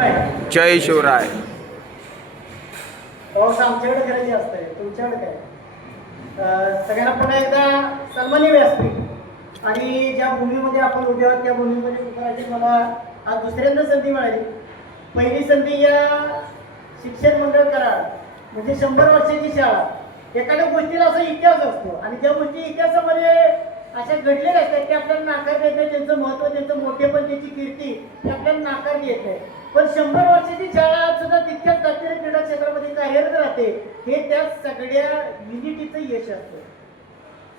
शिवराय. जय शिवराय. पाऊस आमच्याकडे करायची असते, तुमच्याकडे काय? सगळ्यांना पुन्हा एकदा सन्माननीय व्यासपीठ आणि ज्या भूमीमध्ये आपण उभे आहोत त्या भूमीमध्ये उभं राहायची मला आज दुसऱ्यांदा संधी मिळाली. पहिली संधी या शिक्षण मंडळ कराड म्हणजे 100 वर्षाची शाळा. एखाद्या गोष्टीला असा इतिहास असतो आणि ज्या गोष्टी इतिहासामध्ये अशा घडलेल्या असतात की आपल्याला नाकारता येत नाही. त्यांचं महत्त्व, त्यांचं मोठेपण, त्यांची कीर्ती हे आपल्याला नाकारता येत नाही. पण 100 वर्षाची शाळा आज सुद्धा तितक्याच ताकदीने क्रीडा क्षेत्रामध्ये कार्यरत राहते. हे त्या सगळ्या युनिटीचं यश असतं,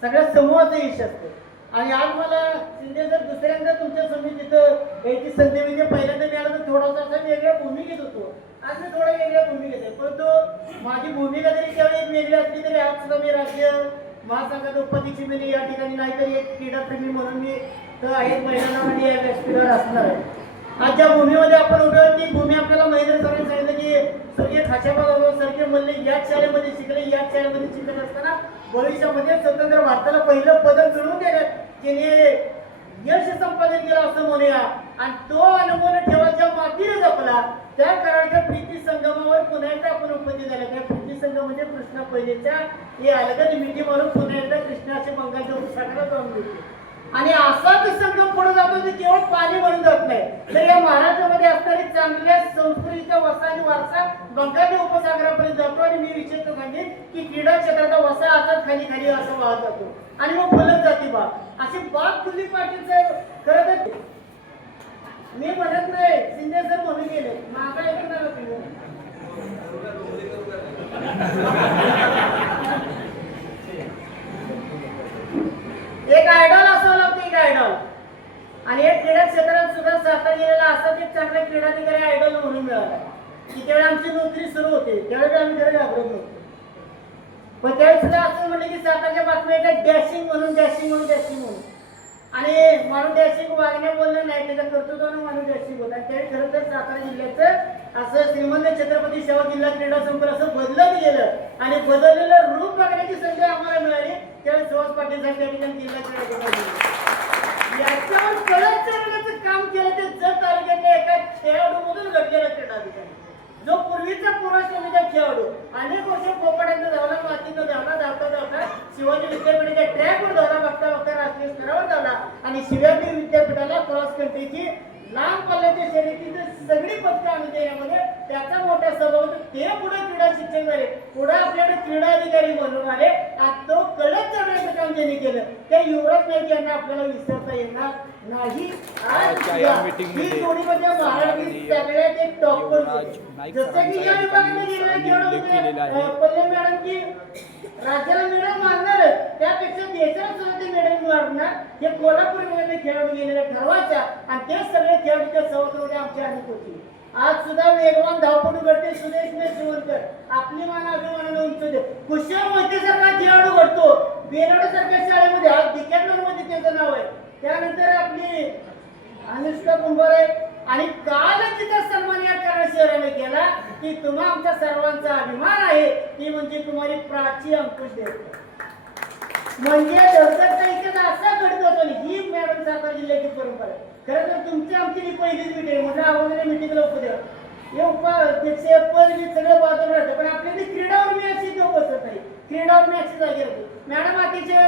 सगळ्या समूहाचं यश असतं. आणि आज मला शिंदे जर दुसऱ्यांदा तुमच्या समोर तिथं यायची संधी म्हणजे पहिल्यांदा मिळालं तर थोडासा असा वेगळ्या भूमिकेत होतो. आज मी थोड्या वेगळ्या भूमिकेत आहे, परंतु माझी भूमिका जरी त्यावेळी एक वेगळी असली तरी आज सुद्धा मी राज्य महासंघाचा उपाध्यक्ष म्हणजे या ठिकाणी नाहीतरी एक क्रीडाप्रेमी म्हणून मी तर आहे महिलांना आणि या व्यासपीठावर असणार आहे. आज ज्या भूमीमध्ये आपण उभे आहोत ती भूमी आपल्याला महेंद्र सरांनी सांगितलं की स्वर्गीय खाशाबा सारखे म्हणले याच शाळेमध्ये शिकले, याच शाळेमध्ये शिकत असताना भविष्यामध्ये स्वतंत्र भारताला पहिलं पदक मिळवून देण्यात त्याने यश संपादन केलं असं म्हणूया. आणि तो अनुभव ठेवायच्या मातीने जपला. त्या कराडच्या प्रीती संगमावर पुन्हा एकदा आपण उपस्थित झाले. त्या प्रीती संगम म्हणजे कृष्णा पहिलेच्या हे अलगद मिठी मारून पुन्हा एकदा कृष्णाच्या बंगालच्या उपसागराला जाऊन देते. आणि असाच संगम पुढे जातो ते केवळ पाणी भरून जात नाही, तर या महाराष्ट्रामध्ये असणारी चांगल्या संस्कृतीचा वसा आणि वारसा बंगालच्या उपसागरापर्यंत जातो. आणि मी विशेषतः सांगेन की क्रीडा क्षेत्राचा वसा असाच खाली खाली असं वाहत जातो आणि मग फुलत जाते बाग. अशी बाग फुलली पाटील साहेब खरं तर मी म्हणत नाही, शिंदे सर म्हणून गेले माझा ऐकणार होती. एक आयडॉल असावं लागतं, एक आयडॉल. आणि एक क्रीडा क्षेत्रात सुद्धा साता गेलेला असाच एक चांगला क्रीडाधिकारी आयडॉल म्हणून मिळाला की त्यावेळी आमची नोकरी सुरू होते. त्यावेळी आम्ही घरी घाबरत नव्हतो. पण त्यावेळी सुद्धा असं म्हणलं की साताच्या बातम्या डॅशिंग म्हणून डॅशिंग म्हणून डॅशिंग म्हणून आणि माणूस डॅशिंग वागण्या बोललं नाही, त्याच्या कर्तृत्वानं माणूस डॅशिंग होता. आणि त्यावेळी खरं तर सातारा जिल्ह्याचं असं श्रीमंत छत्रपती शिवाजी जिल्हा क्रीडा संकुल असं बदलत गेलं आणि बदललेलं रूप बघण्याची संधी आम्हाला मिळाली. त्यावेळी सुहास पाटील साहेब त्या ठिकाणी जिल्हा क्रीडा याच्यावर कळत चढवण्याचं काम केलं ते जत तालुक्यातल्या एका खेळाडूमधून घडलेला क्रीडाधिकारी जो पूर्वीचा पुरुषाचा खेळाडू अनेक वर्ष पोपड्यांचा धावला, मातीचा धावला, धावता धावता शिवाजी विद्यापीठाच्या ट्रॅकवर धावला, बघता बघता राष्ट्रीय स्तरावर धावला आणि शिवाजी विद्यापीठाला क्रॉस कंट्रीची लांब पल्ल्याच्या शर्यतीची सगळी पदकं आणून देण्यामध्ये त्याचा मोठा सहभाग होता. ते पुढे क्रीडा शिक्षक झाले, पुढे आपल्याकडे क्रीडा अधिकारी म्हणून आले. आज तो कळत चढवण्याचं काम त्यांनी केलं. त्या युवराज नाईक यांना आपल्याला विसरता येणार नाही. ही जोडी म्हणजे महाराष्ट्रातील सगळ्यात एक टॉपर जसं की या विभागामध्ये पल्ले मॅडम की राज्याला मेडल मारणार त्यापेक्षा देशाला सुद्धा ते मेडल मारणार हे कोल्हापूर मध्ये खेळाडू गेलेले ठरवायचा आणि ते सगळे खेळाडूच्या सहभागी आमची अनेक होती. आज सुद्धा वेगवान धावपटू घडते सुदेश शिवणकर आपली मान अभिमानाने उंचवते. कुशल मोहितेसारखा खेळाडू घडतो बेनाड सारख्या शाळेमध्ये आज डिकॅथलॉन मध्ये त्याचं नाव आहे. त्यानंतर आपली अनुष्का कुंभार आहे आणि काल तिचा सन्मान या कराड शहराने केला की तुम्हा आमच्या सर्वांचा अभिमान आहे ती म्हणजे तुम्हाला प्राची अंकुश देवकर म्हणजे दर्शकचा इतिहास असा घडत होतो. ही मॅडम सातारा जिल्ह्याची परंपरा आहे. खरं तर तुमची आमची ही पहिलीच मीटिंग आहे म्हणजे अगोदर मीटिंगला उपद्या हे उपाध्यक्ष पद मी सगळं बाजूला राहतं पण आपल्याला क्रीडावर मी अशी देऊ बसत नाही. क्रीडावर मी अशी जागी राहतो. मॅडम अतिशय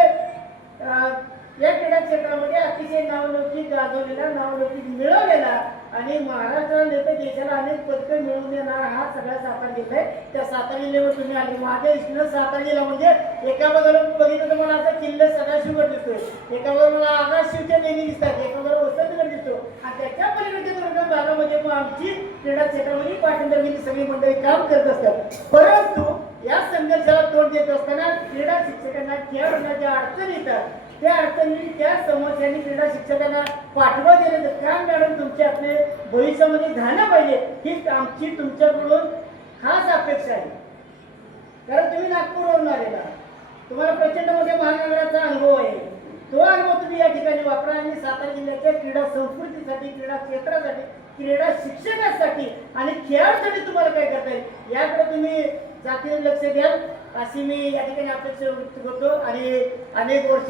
या क्रीडा क्षेत्रामध्ये अतिशय नावलौकिक गाजवलेला नावलौकिक मिळवलेला आणि महाराष्ट्राला नेते देशाला अनेक पदकं मिळवून देणारा हा सगळा सातारा जिल्हा आहे. त्या सातारा जिल्ह्यावर तुम्ही आले माझ्या दृष्टीनं सातारा जिल्हा म्हणजे एका बाजूला बघितलं तर मला आता किल्ले सदाशिवगड दिसतोय, एका बाजूला मला आगाशिवच्या लेणी दिसतात, एका बाजूला वसंतगड दिसतो आणि त्याच्या पलीकडच्या दुर्गम भागामध्ये मग आमची क्रीडा क्षेत्रामध्ये पाठिंबा सगळी मंडळी काम करत असतात. परंतु या संघर्षाला तोंड देत असताना क्रीडा शिक्षकांना खेळाडूंना ज्या अडचणी येतात त्या अडचणी त्या समस्यांनी क्रीडा शिक्षकांना पाठवा दिले काम मॅडम तुमच्या आपले भविष्यामध्ये झालं पाहिजे ही आमची तुमच्याकडून खास अपेक्षा आहे. कारण तुम्ही नागपूरवरून आलेला तुम्हाला प्रचंड मोठ्या महानगराचा अनुभव आहे. तो अनुभव तुम्ही या ठिकाणी वापरा आणि सातारा जिल्ह्याच्या क्रीडा संस्कृतीसाठी क्रीडा क्षेत्रासाठी क्रीडा शिक्षणासाठी आणि खेळासाठी तुम्हाला काय करता येईल याकडे तुम्ही जातीय लक्ष द्याल अशी मी या ठिकाणी अपेक्षा व्यक्त करतो. आणि अनेक वर्ष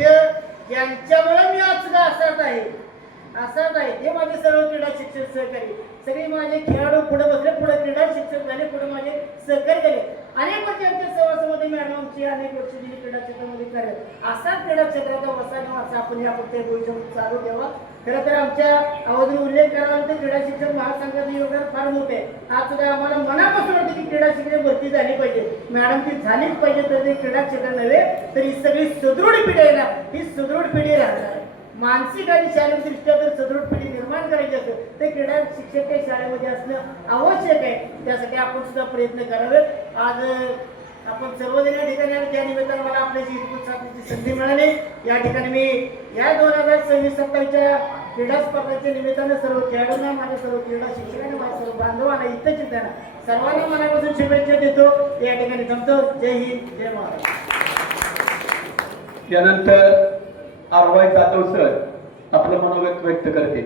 ज्यांच्यामुळे मी आज सुद्धा असाच आहे ते माझे सर्व क्रीडा शिक्षक सहकारी सगळे माझे खेळाडू पुढे बसले, पुढे क्रीडा शिक्षक झाले, पुढे माझे सहकारी झाले. अनेक वर्ष आमच्या सहवासामध्ये मॅडमची अनेक वर्ष दिली क्रीडा क्षेत्रामध्ये कार्य. असा क्रीडा क्षेत्राचा वसा असा आपण या फक्त भविष्यात चालू ठेवा. खरं तर आमच्या आवाजाने उल्लेख करावा तर क्रीडा शिक्षण महासंघाचं योगदान फार मोठे आहे. आज सुद्धा आम्हाला मनापासून वाटतं की क्रीडा शिक्षण भरती झाली पाहिजे, मॅडम ती झालीच पाहिजे. तर ते क्रीडा क्षेत्र नव्हे तर ही सगळी सुदृढ पिढी आहे ना, ही सुदृढ पिढी राहणार आहे. मानसिक आणि शारीरिक दृष्ट्या जर सुदृढ पिढी निर्माण करायची असेल तर क्रीडा शिक्षक हे शाळेमध्ये असणं आवश्यक आहे. त्यासाठी आपण सुद्धा प्रयत्न करावे. आज आपण सर्वजण या ठिकाणी आणि त्या निमित्तानं मला आपल्याशी इनपुट साधण्याची संधी मिळाली. या ठिकाणी मी या 2026-27च्या क्रीडा स्पर्धेच्या निमित्तानं सर्व खेळाडूंना, माझ्या सर्व क्रीडा शिक्षकांना, माझ्या सर्व बांधवांना, हितचिंतकांना सर्वांना मनापासून शुभेच्छा देतो. या ठिकाणी थांबतो. जय हिंद, जय महाराष्ट्र. यानंतर आरवाय जाधव सर आपलं मनोगत व्यक्त करते.